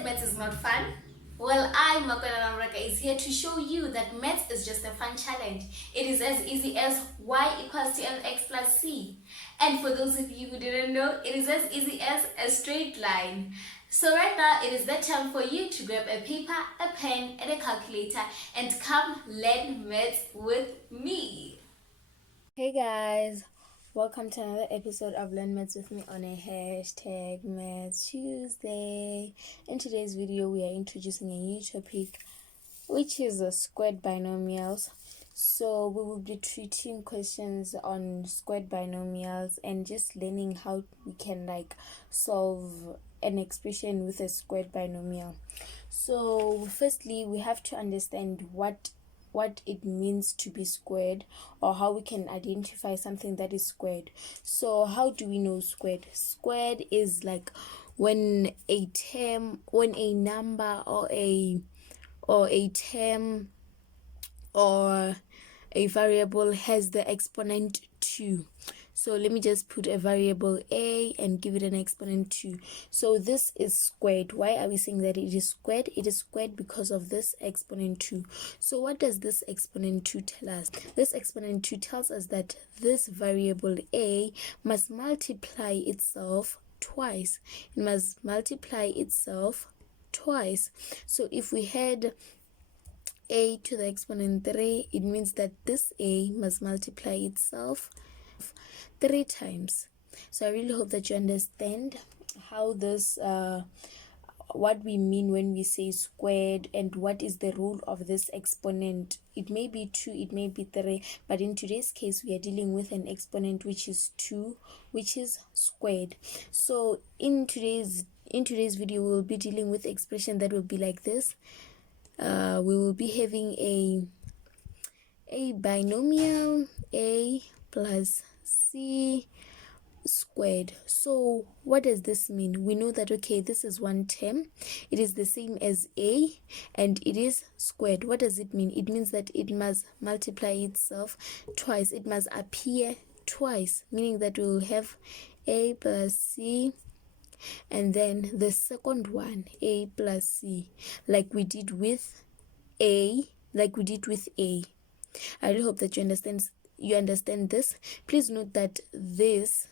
said maths is not fun? Well, I, Makwana Namraka, is here to show you that maths is just a fun challenge. It is as easy as y equals to mx plus c. And for those of you who didn't know, it is as easy as a straight line. So right now, it is the time for you to grab a paper, a pen, and a calculator and come learn maths with me. Hey guys, welcome to another episode of Learn Maths with me on a hashtag Maths Tuesday. In today's video, we are introducing a new topic, which is the squared binomials. So we will be treating questions on squared binomials and just learning how we can solve an expression with a squared binomial. So firstly, we have to understand what it means to be squared, or how we can identify something that is squared. So how do we know squared? Squared is like when a number or a term or a variable has the exponent 2. So let me just put a variable a and give it an exponent 2. So this is squared. Why are we saying that it is squared? It is squared because of this exponent 2. So what does this exponent 2 tell us? This exponent 2 tells us that this variable a must multiply itself twice. It must multiply itself twice. So if we had a to the exponent 3, it means that this a must multiply itself 3 times. So I really hope that you understand how this what we mean when we say squared and what is the rule of this exponent. It may be 2, it may be 3, but in today's case we are dealing with an exponent which is 2, which is squared. So in today's video, we will be dealing with expression that will be like this. We will be having a binomial a plus c squared. So what does this mean? We know that, okay, this is one term, it is the same as a, and it is squared. What does it mean? It means that it must multiply itself twice. It must appear twice, meaning that we will have a plus c, and then the second one, a plus c, like we did with a. I really hope that you understand this. Please note that this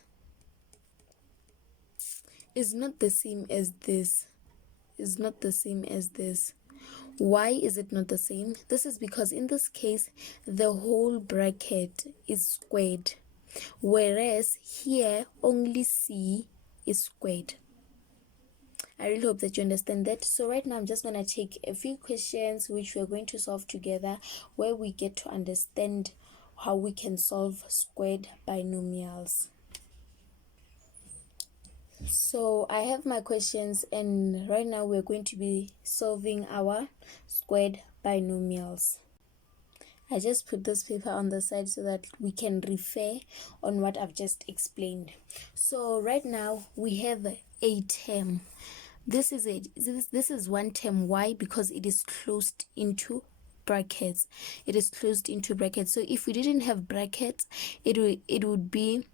is not the same as this. Why is it not the same? This is because in this case the whole bracket is squared, whereas here only c is squared. I really hope that you understand that. So right now I'm just going to take a few questions which we're going to solve together, where we get to understand how we can solve squared binomials. So I have my questions, and right now we're going to be solving our squared binomials. I just put this paper on the side so that we can refer on what I've just explained. So right now we have a term. This is one term. Why? Because it is closed into brackets. So if we didn't have brackets, it would be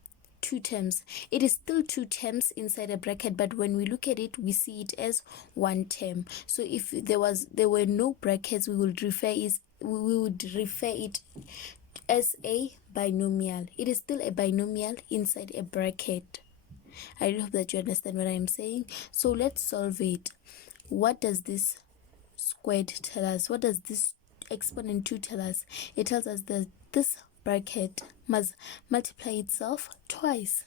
2 terms. It is still 2 terms inside a bracket, but when we look at it, we see it as one term. So if there were no brackets, we would refer it as a binomial. It is still a binomial inside a bracket. I really hope that you understand what I'm saying. So let's solve it. What does this squared tell us? What does this exponent 2 tell us? It tells us that this bracket must multiply itself twice.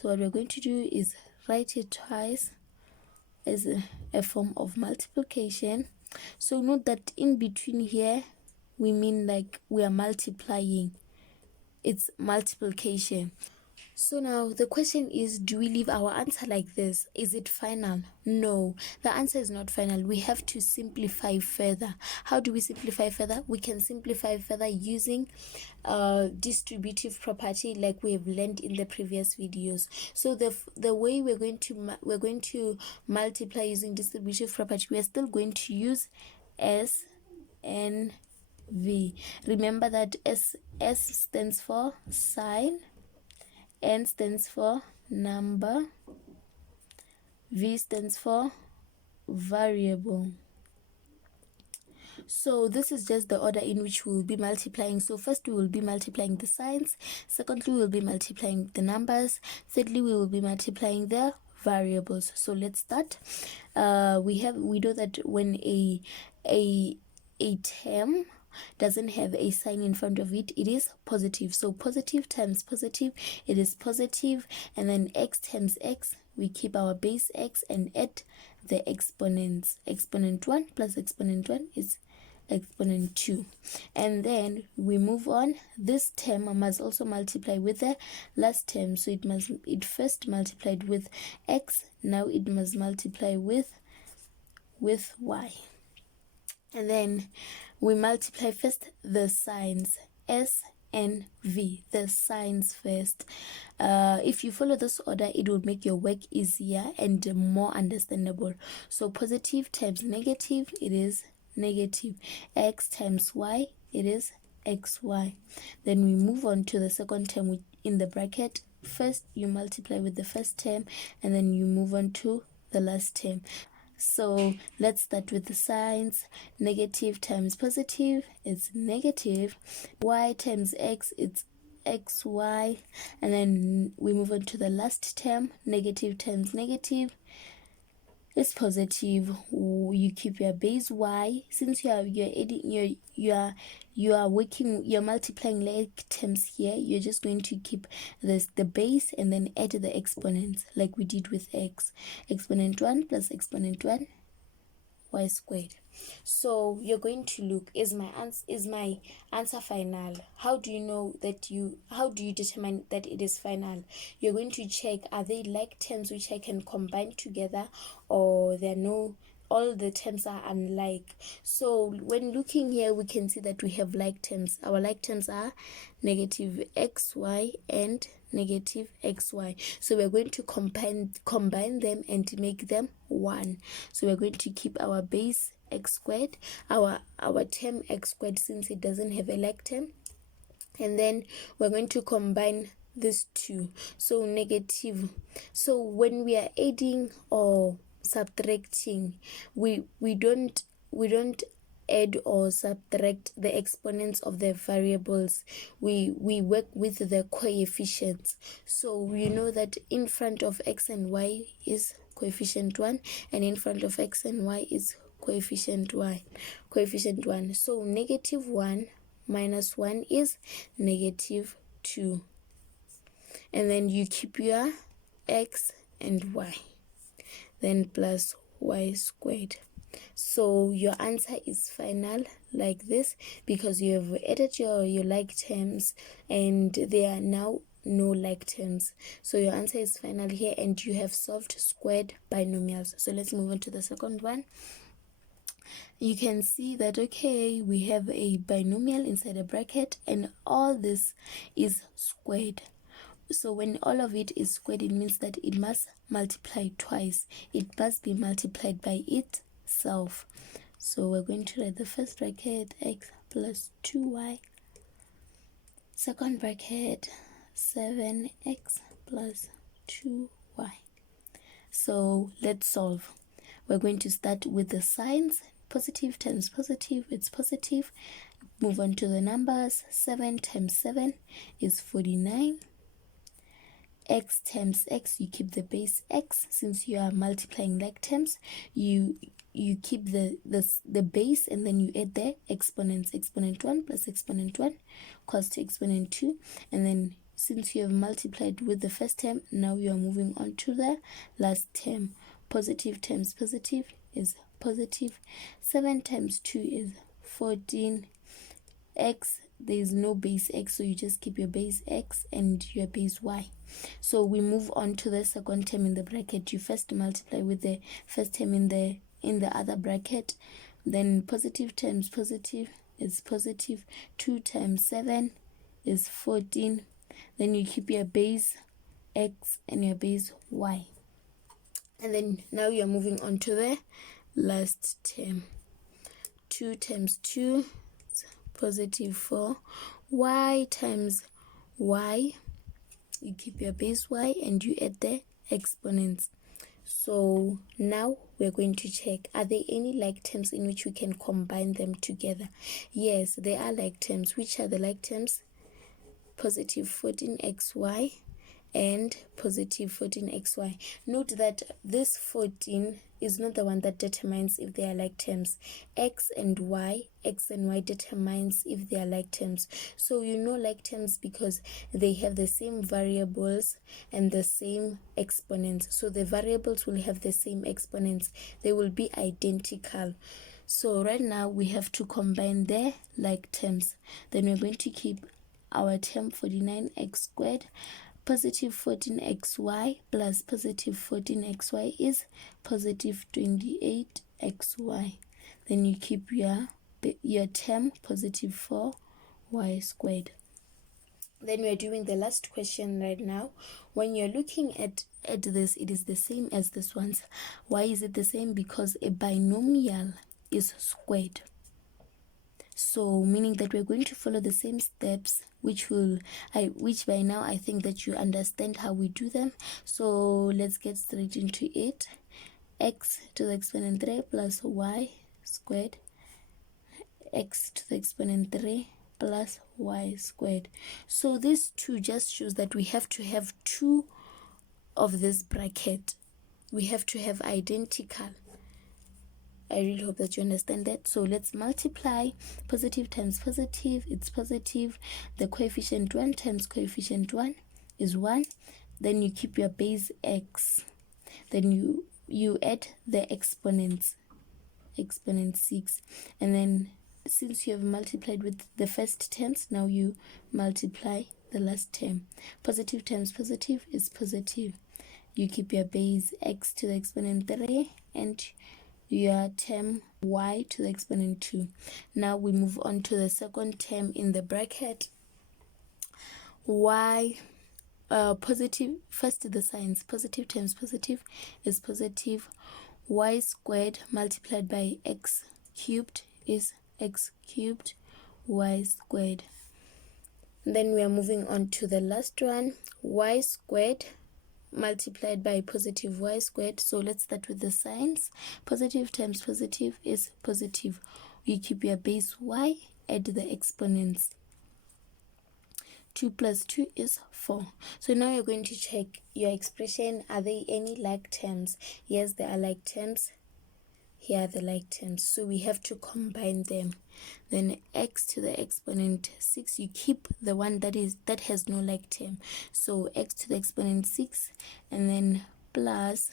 So what we're going to do is write it twice as a form of multiplication. So note that in between here, we mean like we are multiplying. It's multiplication. So now the question is, do we leave our answer like this? Is it final? No, the answer is not final. We have to simplify further. How do we simplify further? We can simplify further using distributive property, like we have learned in the previous videos. So the way we're going to multiply using distributive property, we are still going to use S N V. Remember that S stands for sign, N stands for number, V stands for variable. So this is just the order in which we will be multiplying. So first we will be multiplying the signs, secondly we will be multiplying the numbers, thirdly we will be multiplying the variables. So let's start. We know that when a term doesn't have a sign in front of it, it is positive. So positive times positive, it is positive, and then x times x, we keep our base x and add the exponents. Exponent 1 plus exponent 1 is exponent 2, and then we move on. This term must also multiply with the last term, so it first multiplied with x, now it must multiply with y, and then we multiply first the signs s and v, the signs first. If you follow this order, it will make your work easier and more understandable. So positive times negative, it is negative. X times y, it is xy. Then we move on to the second term in the bracket. First you multiply with the first term, and then you move on to the last term. So let's start with the signs. Negative times positive, it's negative. Y times x, it's xy. And then we move on to the last term. Negative times negative, it's positive. You keep your base y. Since you're multiplying like terms here, you're just going to keep the base and then add the exponents like we did with x. Exponent 1 plus exponent 1, y squared. So you're going to look, is my answer final? How do you determine that it is final? You're going to check, are they like terms which I can combine together, or all the terms are unlike. So when looking here, we can see that we have like terms. Our like terms are negative xy and negative xy. So we're going to combine them and make them 1. So we're going to keep our base x squared, our term x squared, since it doesn't have a like term, and then we're going to combine these two. So negative. So when we are adding or subtracting, we don't add or subtract the exponents of the variables. We work with the coefficients. So we know that in front of x and y is coefficient 1, and in front of x and y is coefficient 1. So negative 1 minus 1 is negative 2, and then you keep your x and y, then plus y squared. So your answer is final like this, because you have added your like terms and there are now no like terms. So your answer is final here, and you have solved squared binomials. So let's move on to the second one. You can see that, okay, we have a binomial inside a bracket, and all this is squared. So when all of it is squared, it means that it must multiply twice. It must be multiplied by itself. So we're going to write the first bracket, x plus 2y. Second bracket, 7x plus 2y. So let's solve. We're going to start with the signs. Positive times positive, it's positive. Move on to the numbers. 7 times 7 is 49. X times x, you keep the base x. Since you are multiplying like terms, you keep the base, and then you add the exponents. Exponent 1 plus exponent 1 equals to exponent 2, and then since you have multiplied with the first term, now you are moving on to the last term. Positive times positive is positive. 7 times 2 is 14. X, there is no base x, so you just keep your base x and your base y. So we move on to the second term in the bracket. You first multiply with the first term in the other bracket, then positive times positive is positive. 2 times 7 is 14. Then you keep your base x and your base y, and then now you're moving on to the last term. 2 times 2 is positive 4. Y times y, you keep your base y and you add the exponents. So now we're going to check, are there any like terms in which we can combine them together? Yes, there are like terms. Which are the like terms? Positive 14xy and positive 14xy. Note that this 14 is not the one that determines if they are like terms. X and y determines if they are like terms. So you know like terms because they have the same variables and the same exponents. So the variables will have the same exponents. They will be identical. So right now we have to combine their like terms. Then we're going to keep our term 49x squared. Positive 14xy plus positive 14xy is positive 28xy. Then you keep your term positive 4y squared. Then we're doing the last question right now. When you're looking at this, it is the same as this one's. Why is it the same? Because a binomial is squared. So meaning that we're going to follow the same steps, which by now I think that you understand how we do them. So let's get straight into it. X to the exponent 3 plus y squared, x to the exponent 3 plus y squared. So this 2 just shows that we have to have 2 of this bracket. We have to have identical. I really hope that you understand that. So let's multiply. Positive times positive, it's positive. The coefficient 1 times coefficient 1 is 1. Then you keep your base x. Then you add the exponents, exponent 6. And then since you have multiplied with the first terms, now you multiply the last term. Positive times positive is positive. You keep your base x to the exponent 3 and your term y to the exponent 2. Now we move on to the second term in the bracket. Y positive, first the signs. Positive times positive is positive. Y squared multiplied by x cubed is x cubed y squared. Then we are moving on to the last one. Y squared multiplied by positive y squared. So let's start with the signs. Positive times positive is positive. You keep your base y, add the exponents. 2 plus 2 is 4. So now you're going to check your expression. Are there any like terms? Yes, there are like terms. Here are the like terms. So we have to combine them. Then x to the exponent 6, you keep the one that has no like term. So x to the exponent 6, and then plus,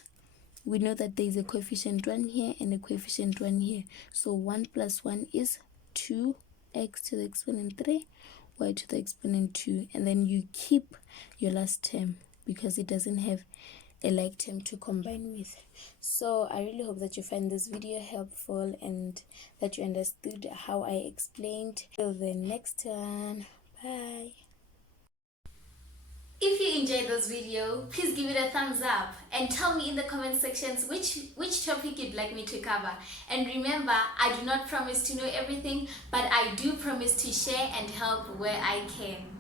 we know that there is a coefficient 1 here and a coefficient 1 here. So 1 plus 1 is 2, x to the exponent 3, y to the exponent 2. And then you keep your last term because it doesn't have a like term to combine with. So I really hope that you find this video helpful and that you understood how I explained. Till the next one, bye. If you enjoyed this video, please give it a thumbs up and tell me in the comment sections which topic you'd like me to cover. And remember, I do not promise to know everything, but I do promise to share and help where I can.